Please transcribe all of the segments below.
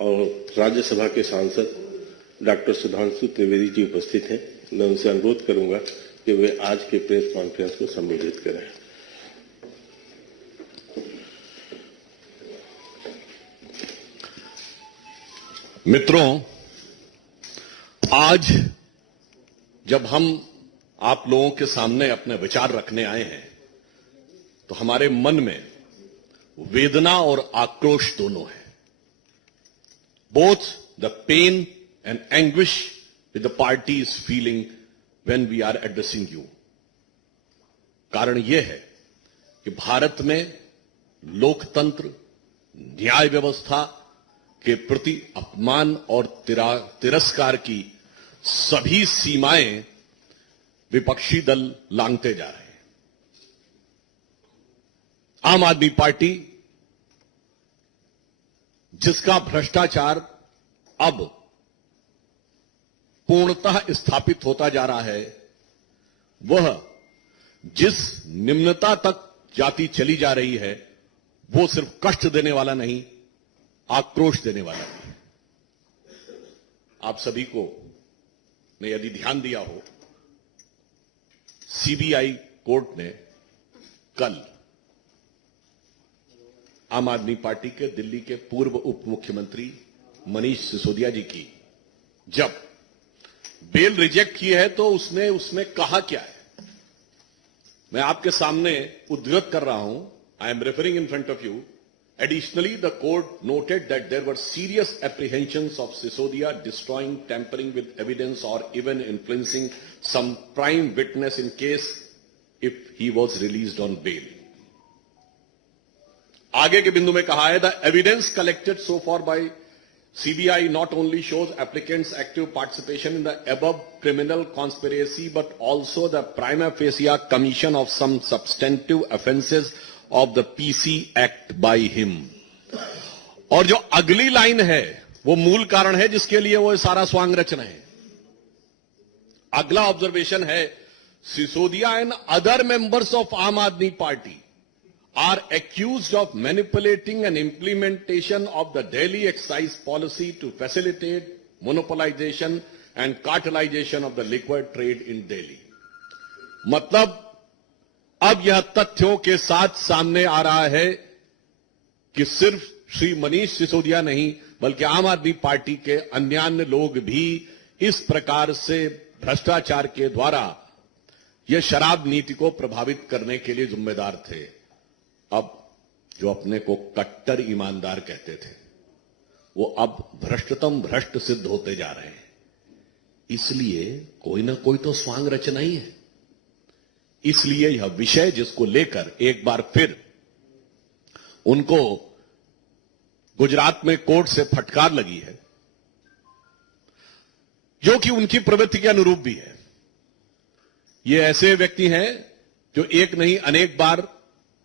और राज्यसभा के सांसद डॉक्टर सुधांशु त्रिवेदी जी उपस्थित हैं। मैं उनसे अनुरोध करूंगा कि वे आज के प्रेस कॉन्फ्रेंस को संबोधित करें। मित्रों, आज जब हम आप लोगों के सामने अपने विचार रखने आए हैं तो हमारे मन में वेदना और आक्रोश दोनों है। Both the pain and anguish with the party is feeling when we are addressing you. कारण यह है कि भारत में लोकतंत्र, न्याय व्यवस्था के प्रति अपमान और तिरस्कार की सभी सीमाएं विपक्षी दल लांघते जा रहे हैं। आम आदमी पार्टी, जिसका भ्रष्टाचार अब पूर्णतः स्थापित होता जा रहा है, वह जिस निम्नता तक जाती चली जा रही है, वो सिर्फ कष्ट देने वाला नहीं, आक्रोश देने वाला भी। आप सभी को ने यदि ध्यान दिया हो, सीबीआई कोर्ट ने कल आम आदमी पार्टी के दिल्ली के पूर्व उप मुख्यमंत्री मनीष सिसोदिया जी की जब बेल रिजेक्ट की है तो उसने उसमें कहा क्या है, मैं आपके सामने उद्धृत कर रहा हूं। I am referring in front of you. Additionally, the court noted that there were serious apprehensions of Sisodia destroying, tampering with evidence or even influencing some prime witness in case if he was released on bail. आगे के बिंदु में कहा है, the evidence collected so far by CBI not only shows applicants' active participation in the above criminal conspiracy but also the prima facie commission of some substantive offences of the PC Act by him। और जो अगली line है वो मूल कारण है जिसके लिए वो सारा स्वांग रच रहे हैं। अगला ऑब्जर्वेशन है, Sisodia and other members of Aam Aadmi Party are accused of manipulating and implementation of the Delhi excise policy to facilitate monopolisation and cartelisation of the liquid trade in Delhi. मतलब अब यह तथ्यों के साथ सामने आ रहा है कि सिर्फ श्री मनीष सिसोदिया नहीं बल्कि आम आदमी पार्टी के अन्य लोग भी इस प्रकार से भ्रष्टाचार के द्वारा यह शराब नीति को प्रभावित करने के लिए जिम्मेदार थे। अब जो अपने को कट्टर ईमानदार कहते थे वो अब भ्रष्टतम भ्रष्ट सिद्ध होते जा रहे हैं। इसलिए कोई ना कोई तो स्वांग रचना ही है। इसलिए यह विषय जिसको लेकर एक बार फिर उनको गुजरात में कोर्ट से फटकार लगी है, जो कि उनकी प्रवृत्ति के अनुरूप भी है। ये ऐसे व्यक्ति हैं जो एक नहीं अनेक बार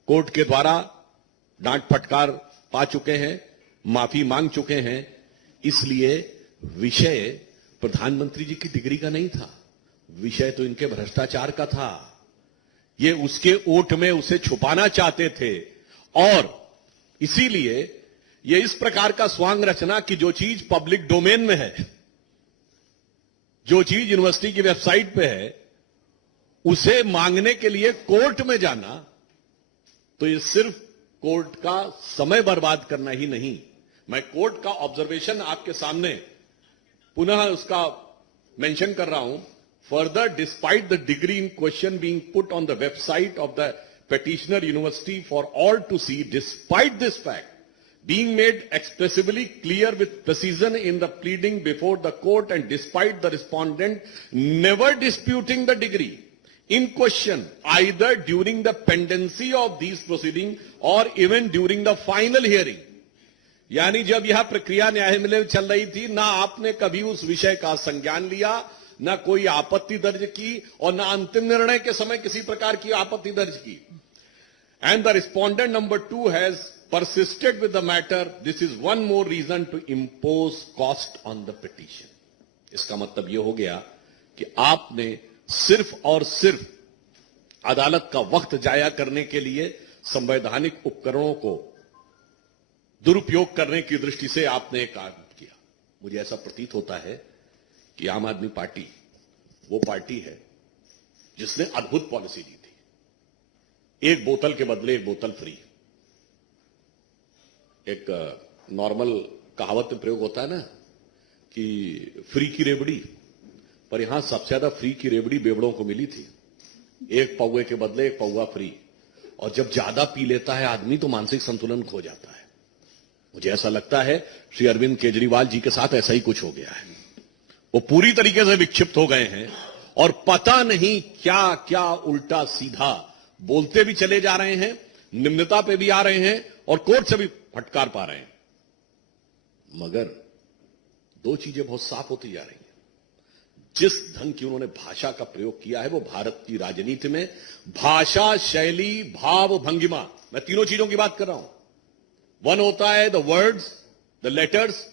कोर्ट के द्वारा डांट फटकार पा चुके हैं, माफी मांग चुके हैं। इसलिए विषय प्रधानमंत्री जी की डिग्री का नहीं था, विषय तो इनके भ्रष्टाचार का था। ये उसके ओट में उसे छुपाना चाहते थे और इसीलिए ये इस प्रकार का स्वांग रचना कि जो चीज पब्लिक डोमेन में है, जो चीज यूनिवर्सिटी की वेबसाइट पे है, उसे मांगने के लिए कोर्ट में जाना, तो ये सिर्फ कोर्ट का समय बर्बाद करना ही नहीं। मैं कोर्ट का ऑब्जर्वेशन आपके सामने पुनः उसका मेंशन कर रहा हूं। Further, despite the degree in question being put on the website of the petitioner university for all to see, despite this fact being made expressively clear with precision in the pleading before the court and despite the respondent never disputing the degree in question either during the pendency of these proceedings or even during the final hearing। यानी जब यह प्रक्रिया न्यायालय में चल रही थी, ना आपने कभी उस विषय का संज्ञान लिया, ना कोई आपत्ति दर्ज की और ना अंतिम निर्णय के समय किसी प्रकार की आपत्ति दर्ज की। And the respondent number 2 has persisted with the matter, this is one more reason to impose cost on the petition। इसका मतलब यह हो गया कि आपने सिर्फ और सिर्फ अदालत का वक्त जाया करने के लिए संवैधानिक उपकरणों को दुरुपयोग करने की दृष्टि से आपने एक काम किया। मुझे ऐसा प्रतीत होता है कि आम आदमी पार्टी वो पार्टी है जिसने अद्भुत पॉलिसी दी थी। एक बोतल के बदले एक बोतल फ्री। एक नॉर्मल कहावत में प्रयोग होता है ना कि फ्री की रेवड़ी, पर यहां सबसे ज्यादा फ्री की रेवड़ी बेवड़ों को मिली थी। एक पौवे के बदले एक पौवा फ्री। और जब ज्यादा पी लेता है आदमी तो मानसिक संतुलन खो जाता है। मुझे ऐसा लगता है श्री अरविंद केजरीवाल जी के साथ ऐसा ही कुछ हो गया है। वो पूरी तरीके से विक्षिप्त हो गए हैं और पता नहीं क्या क्या उल्टा सीधा बोलते भी चले जा रहे हैं, निम्नता पे भी आ रहे हैं और कोर्ट से भी फटकार पा रहे हैं। मगर दो चीजें बहुत साफ होती जा रही हैं। जिस ढंग की उन्होंने भाषा का प्रयोग किया है वो भारत की राजनीति में भाषा, शैली, भाव, भंगिमा, मैं तीनों चीजों की बात कर रहा हूं। वन होता है the words, the letters,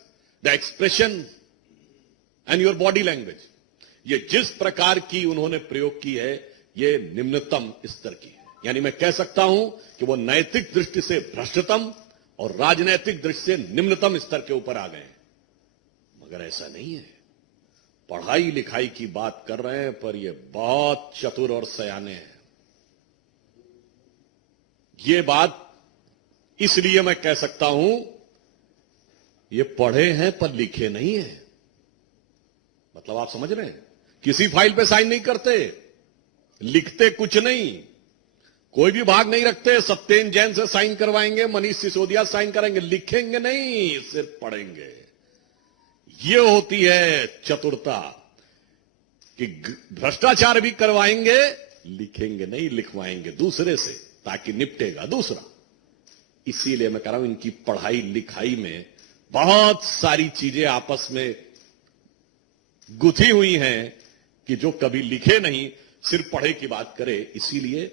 the expression and your body language. ये जिस प्रकार की उन्होंने प्रयोग की है ये निम्नतम स्तर की है। यानी मैं कह सकता हूं कि वो नैतिक दृष्टि से भ्रष्टतम और राजनैतिक दृष्टि से निम्नतम स्तर के ऊपर आ गए हैं। मगर ऐसा नहीं है। पढ़ाई लिखाई की बात कर रहे हैं पर ये बहुत चतुर और सयाने हैं। ये बात इसलिए मैं कह सकता हूं ये पढ़े हैं पर लिखे नहीं है। मतलब आप समझ रहे हैं, किसी फाइल पे साइन नहीं करते, लिखते कुछ नहीं, कोई भी भाग नहीं रखते। सत्येन जैन से साइन करवाएंगे, मनीष सिसोदिया साइन करेंगे, लिखेंगे नहीं, सिर्फ पढ़ेंगे। ये होती है चतुरता कि भ्रष्टाचार भी करवाएंगे, लिखेंगे नहीं, लिखवाएंगे दूसरे से ताकि निपटेगा दूसरा। इसीलिए मैं कह रहा हूं इनकी पढ़ाई लिखाई में बहुत सारी चीजें आपस में गुथी हुई हैं कि जो कभी लिखे नहीं, सिर्फ पढ़े की बात करे। इसीलिए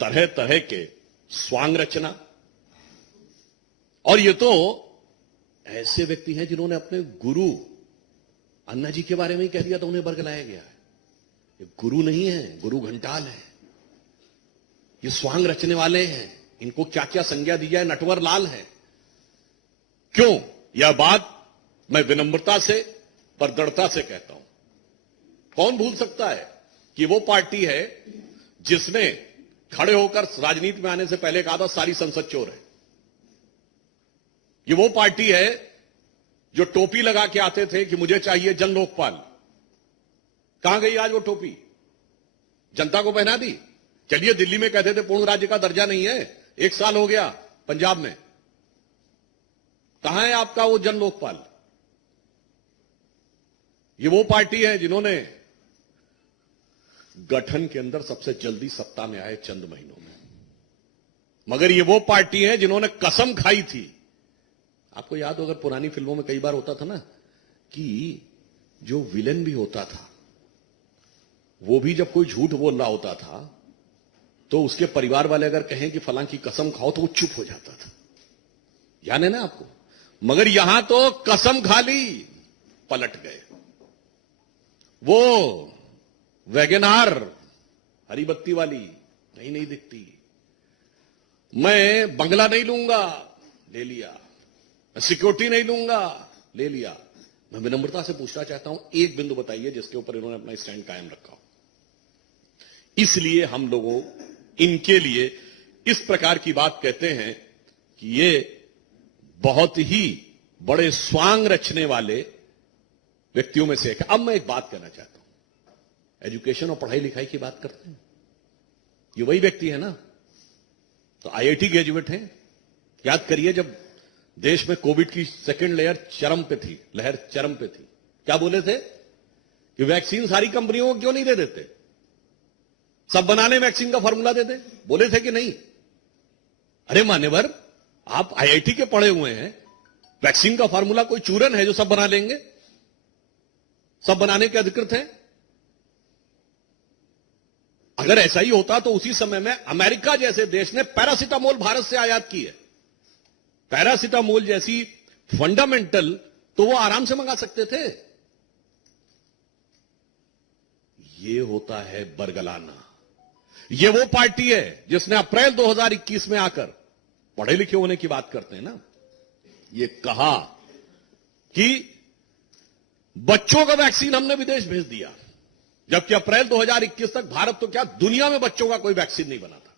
तरह तरह के स्वांग रचना। और ये तो ऐसे व्यक्ति हैं जिन्होंने अपने गुरु अन्ना जी के बारे में ही कह दिया तो उन्हें बरगलाया गया है। ये गुरु नहीं है, गुरु घंटाल है। ये स्वांग रचने वाले हैं। इनको क्या क्या संज्ञा दी जाए, नटवर लाल है। क्यों? यह बात मैं विनम्रता से पर दृढ़ता से कहता हूं। कौन भूल सकता है कि वो पार्टी है जिसने खड़े होकर राजनीति में आने से पहले कहा था सारी संसद चोर है। ये वो पार्टी है जो टोपी लगा के आते थे कि मुझे चाहिए जन लोकपाल। कहां गई आज वो टोपी? जनता को पहना दी। चलिए, दिल्ली में कहते थे पूर्ण राज्य का दर्जा नहीं है, 1 साल हो गया पंजाब में। कहां है आपका वो जन लोकपाल? ये वो पार्टी है जिन्होंने गठन के अंदर सबसे जल्दी सत्ता में आए चंद महीनों में। मगर ये वो पार्टी है जिन्होंने कसम खाई थी। आपको याद हो, अगर पुरानी फिल्मों में कई बार होता था ना कि जो विलेन भी होता था वो भी जब कोई झूठ बोल रहा होता था तो उसके परिवार वाले अगर कहें कि फलां की कसम खाओ तो वो चुप हो जाता था। याद है ना आपको? मगर यहां तो कसम खा ली, पलट गए। वो वैगनार हरी बत्ती वाली नहीं दिखती। मैं बंगला नहीं लूंगा, ले लिया। मैं सिक्योरिटी नहीं लूंगा, ले लिया। मैं विनम्रता से पूछना चाहता हूं, एक बिंदु बताइए जिसके ऊपर इन्होंने अपना स्टैंड कायम रखा हो। इसलिए हम लोगों इनके लिए इस प्रकार की बात कहते हैं कि ये बहुत ही बड़े स्वांग रचने वाले व्यक्तियों में से एक है। अब मैं एक बात कहना चाहता हूं। एजुकेशन और पढ़ाई लिखाई की बात करते हैं, ये वही व्यक्ति है ना, तो आईआईटी ग्रेजुएट हैं। याद करिए, जब देश में कोविड की सेकेंड लहर चरम पे थी, क्या बोले थे कि वैक्सीन सारी कंपनियों को क्यों नहीं दे देते, सब बनाने वैक्सीन का फॉर्मूला दे दे। बोले थे कि नहीं? अरे मान्यवर, आप आईआईटी के पढ़े हुए हैं, वैक्सीन का फॉर्मूला कोई चूरन है जो सब बना लेंगे? सब बनाने के अधिकृत हैं। अगर ऐसा ही होता तो उसी समय में अमेरिका जैसे देश ने पैरासिटामोल भारत से आयात की है। पैरासिटामोल जैसी फंडामेंटल तो वो आराम से मंगा सकते थे। ये होता है बरगलाना। ये वो पार्टी है जिसने अप्रैल 2021 में आकर, पढ़े लिखे होने की बात करते हैं ना, ये कहा कि बच्चों का वैक्सीन हमने विदेश भेज दिया, जबकि अप्रैल 2021 तक भारत तो क्या दुनिया में बच्चों का कोई वैक्सीन नहीं बना था।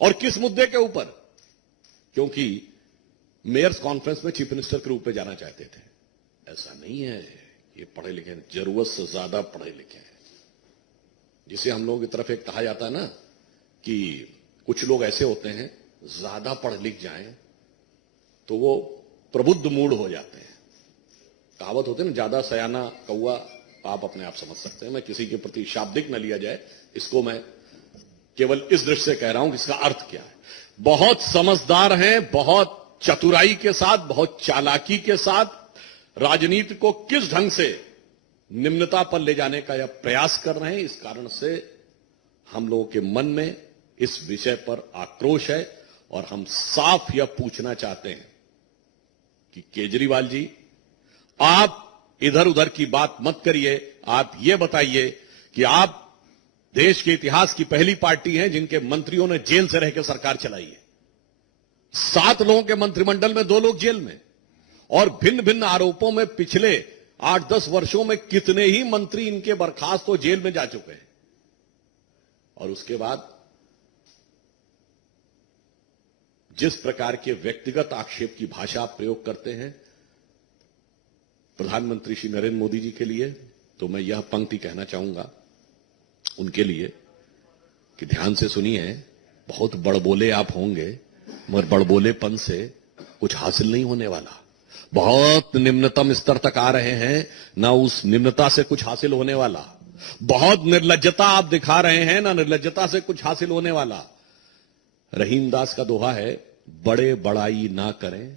और किस मुद्दे के ऊपर? क्योंकि मेयर्स कॉन्फ्रेंस में चीफ मिनिस्टर के रूप में जाना चाहते थे। ऐसा नहीं है, ये पढ़े लिखे हैं, जरूरत से ज्यादा पढ़े लिखे हैं। जिसे हम लोग की तरफ एक कहा जाता है ना कि कुछ लोग ऐसे होते हैं ज्यादा पढ़ लिख जाएं तो वो प्रबुद्ध मूड हो जाते हैं। कहावत होती है ना, ज्यादा सयाना कौआ, आप अपने आप समझ सकते हैं। मैं किसी के प्रति शाब्दिक न लिया जाए, इसको मैं केवल इस दृष्टि से कह रहा हूं कि इसका अर्थ क्या है। बहुत समझदार हैं, बहुत चतुराई के साथ, बहुत चालाकी के साथ राजनीति को किस ढंग से निम्नता पर ले जाने का यह प्रयास कर रहे हैं। इस कारण से हम लोगों के मन में इस विषय पर आक्रोश है और हम साफ यह पूछना चाहते हैं कि केजरीवाल जी, आप इधर उधर की बात मत करिए। आप यह बताइए कि आप देश के इतिहास की पहली पार्टी हैं जिनके मंत्रियों ने जेल से रहकर सरकार चलाई है। 7 लोगों के मंत्रिमंडल में 2 लोग जेल में, और भिन्न भिन्न आरोपों में पिछले 8-10 वर्षों में कितने ही मंत्री इनके बर्खास्त हो जेल में जा चुके हैं। और उसके बाद जिस प्रकार के व्यक्तिगत आक्षेप की भाषा आप प्रयोग करते हैं प्रधानमंत्री श्री नरेंद्र मोदी जी के लिए, तो मैं यह पंक्ति कहना चाहूंगा उनके लिए कि ध्यान से सुनिए। बहुत बड़बोले आप होंगे, मगर बड़बोलेपन से कुछ हासिल नहीं होने वाला। बहुत निम्नतम स्तर तक आ रहे हैं, ना उस निम्नता से कुछ हासिल होने वाला। बहुत निर्लज्जता आप दिखा रहे हैं, ना निर्लज्जता से कुछ हासिल होने वाला। रहीम दास का दोहा है, बड़े बड़ाई ना करें,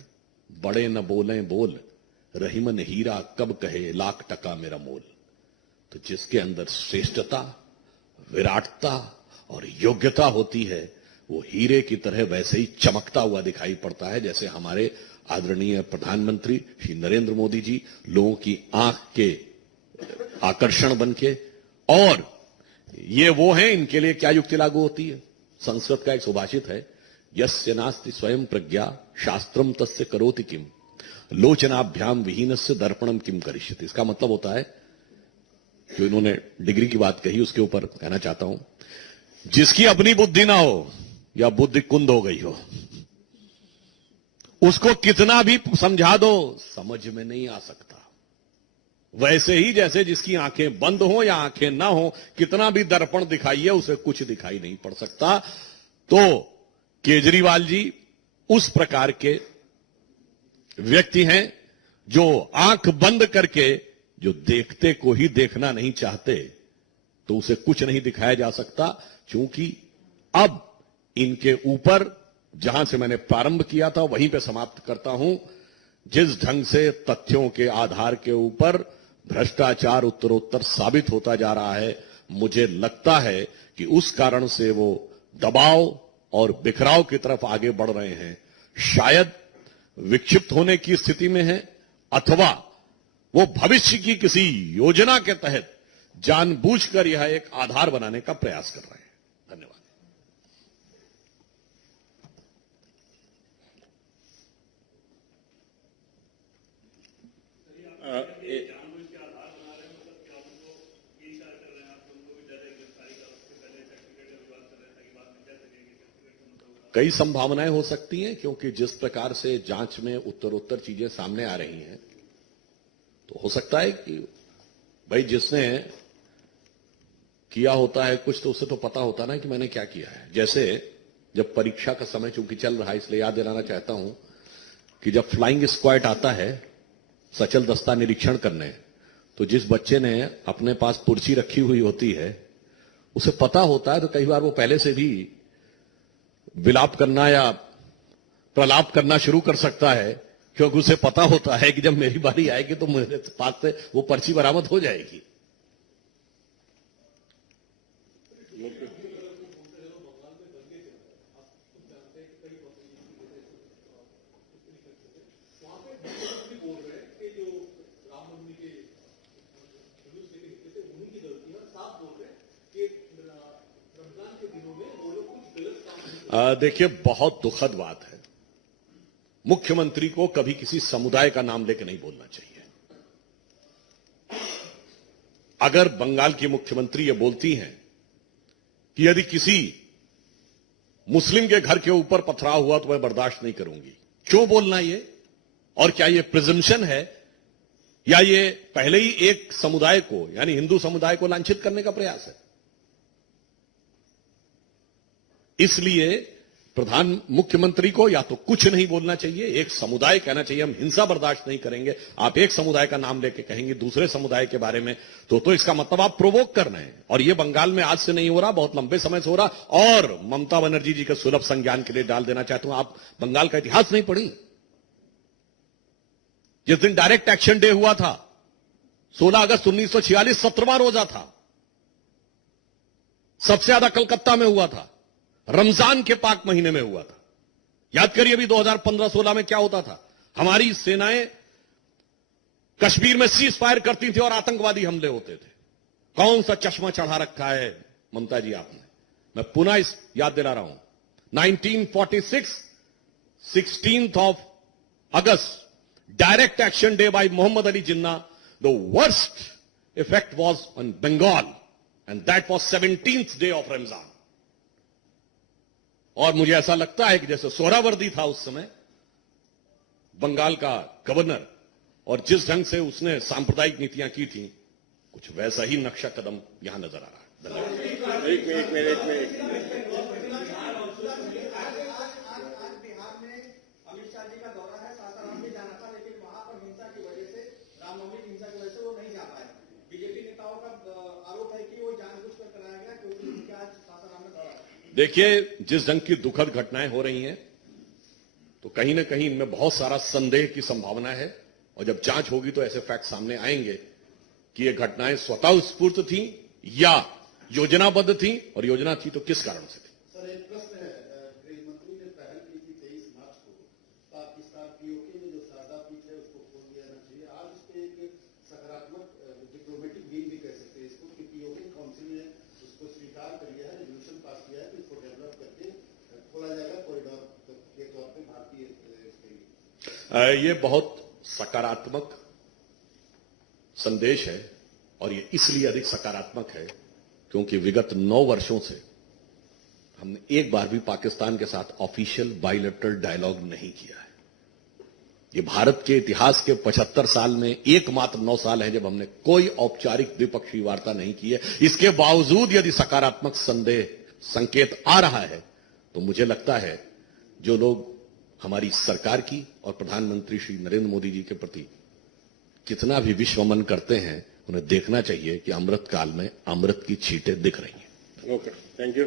बड़े न बोलें बोल, रहीमन हीरा कब कहे लाख टका मेरा मोल। तो जिसके अंदर श्रेष्ठता, विराटता और योग्यता होती है, वो हीरे की तरह वैसे ही चमकता हुआ दिखाई पड़ता है, जैसे हमारे आदरणीय प्रधानमंत्री श्री नरेंद्र मोदी जी लोगों की आंख के आकर्षण बनके। और ये वो हैं, इनके लिए क्या युक्ति लागू होती है? संस्कृत का एक सुभाषित है, यस्य नास्ति स्वयं प्रज्ञा शास्त्रम तस्य करोति किम, लोचनाभ्याम विहीनस्य दर्पणम किम करिष्यति। इसका मतलब होता है, जो इन्होंने डिग्री की बात कही उसके ऊपर कहना चाहता हूं, जिसकी अपनी बुद्धि ना हो या बुद्धि कुंद हो गई हो, उसको कितना भी समझा दो समझ में नहीं आ सकता। वैसे ही जैसे जिसकी आंखें बंद हो या आंखें ना हो, कितना भी दर्पण दिखाइए उसे कुछ दिखाई नहीं पड़ सकता। तो केजरीवाल जी उस प्रकार के व्यक्ति हैं जो आंख बंद करके, जो देखते को ही देखना नहीं चाहते, तो उसे कुछ नहीं दिखाया जा सकता। क्योंकि अब इनके ऊपर, जहां से मैंने प्रारंभ किया था वहीं पे समाप्त करता हूं, जिस ढंग से तथ्यों के आधार के ऊपर भ्रष्टाचार उत्तरोत्तर साबित होता जा रहा है, मुझे लगता है कि उस कारण से वो दबाव और बिखराव की तरफ आगे बढ़ रहे हैं। शायद विक्षिप्त होने की स्थिति में है, अथवा वो भविष्य की किसी योजना के तहत जानबूझकर यह एक आधार बनाने का प्रयास कर रहे हैं। धन्यवाद। कई संभावनाएं हो सकती हैं, क्योंकि जिस प्रकार से जांच में उत्तरोत्तर चीजें सामने आ रही हैं, तो हो सकता है कि भाई जिसने किया होता है कुछ, तो उसे तो पता होता ना कि मैंने क्या किया है। जैसे जब परीक्षा का समय चूंकि चल रहा है, इसलिए याद दिलाना चाहता हूं कि जब फ्लाइंग स्क्वाड आता है सचल दस्ता निरीक्षण करने, तो जिस बच्चे ने अपने पास पुर्ची रखी हुई होती है उसे पता होता है, तो कई बार वो पहले से भी विलाप करना या प्रलाप करना शुरू कर सकता है, क्योंकि उसे पता होता है कि जब मेरी बारी आएगी तो मेरे पास से वो पर्ची बरामद हो जाएगी। देखिए, बहुत दुखद बात है मुख्यमंत्री को कभी किसी समुदाय का नाम लेकर नहीं बोलना चाहिए। अगर बंगाल की मुख्यमंत्री ये बोलती हैं कि यदि किसी मुस्लिम के घर के ऊपर पथराव हुआ तो मैं बर्दाश्त नहीं करूंगी, क्यों बोलना ये? और क्या ये प्रिजम्पशन है या ये पहले ही एक समुदाय को यानी हिंदू समुदाय को लांछित करने का प्रयास है? इसलिए प्रधान मुख्यमंत्री को या तो कुछ नहीं बोलना चाहिए, एक समुदाय कहना चाहिए हम हिंसा बर्दाश्त नहीं करेंगे। आप एक समुदाय का नाम लेके कहेंगे दूसरे समुदाय के बारे में तो इसका मतलब आप प्रोवोक कर रहे हैं। और ये बंगाल में आज से नहीं हो रहा, बहुत लंबे समय से हो रहा। और ममता बनर्जी जी के सुलभ संज्ञान के लिए डाल देना चाहता हूं, आप बंगाल का इतिहास नहीं पढ़ी। जिस दिन डायरेक्ट एक्शन डे हुआ था 16 अगस्त 1946, 17वां रोजा था, सबसे ज्यादा कलकत्ता में हुआ था, रमजान के पाक महीने में हुआ था। याद करिए अभी 2015-16 में क्या होता था। हमारी सेनाएं कश्मीर में सीज फायर करती थी और आतंकवादी हमले होते थे। कौन सा चश्मा चढ़ा रखा है ममता जी आपने? मैं पुनः इस याद दिला रहा हूं, 1946 16th of August, direct action day by Muhammad Ali Jinnah. The worst effect was on Bengal and that was 17th day of Ramzan. और मुझे ऐसा लगता है कि जैसे सोहरावर्दी था उस समय बंगाल का गवर्नर, और जिस ढंग से उसने सांप्रदायिक नीतियां की थी, कुछ वैसा ही नक्शा कदम यहां नजर आ रहा है। धन्यवाद। एक मिनट आज बिहार में अमित शाह जी का दौरा है, सासाराम भी जाना था, लेकिन वहां पर हिंसा की वजह से, रामनवमी की हिंसा की वजह से वो नहीं जा पाए। बीजेपी नेताओं का आरोप है कि वो जानबूझकर कराया गया क्योंकि उनके आज सासाराम में दौरा है। देखिए, जिस ढंग की दुखद घटनाएं हो रही हैं तो कहीं ना कहीं इनमें बहुत सारा संदेह की संभावना है। और जब जांच होगी तो ऐसे फैक्ट सामने आएंगे कि ये घटनाएं स्वतः स्फूर्त थी या योजनाबद्ध थी, और योजना थी तो किस कारण से थी। सर, एक प्रश्न है। गृह मंत्री ने पहल की थी 23 मार्च को पाकिस्तान पीओके में जो शारदा पीठ है उसको खोल दिया जाना चाहिए। आज उस पर एक सकारात्मक डिप्लोमेटिक विन भी कह सकते हैं इसको, कि पीओके काउंसिल ने उसको स्वीकार कर लिया है, रेजोल्यूशन पास किया है कि इसको डेवलप करके खोला जाएगा कॉरिडोर के तौर पर भारतीय। ये बहुत सकारात्मक संदेश है, और ये इसलिए अधिक सकारात्मक है क्योंकि विगत 9 वर्षों से हमने एक बार भी पाकिस्तान के साथ ऑफिशियल बायलैटरल डायलॉग नहीं किया है। ये भारत के इतिहास के 75 साल में एकमात्र 9 साल है जब हमने कोई औपचारिक द्विपक्षीय वार्ता नहीं की है। इसके बावजूद यदि सकारात्मक संकेत आ रहा है तो मुझे लगता है जो लोग हमारी सरकार की और प्रधानमंत्री श्री नरेंद्र मोदी जी के प्रति कितना भी विश्वमन करते हैं, उन्हें देखना चाहिए कि अमृत काल में अमृत की छींटें दिख रही हैं। Okay, thank you.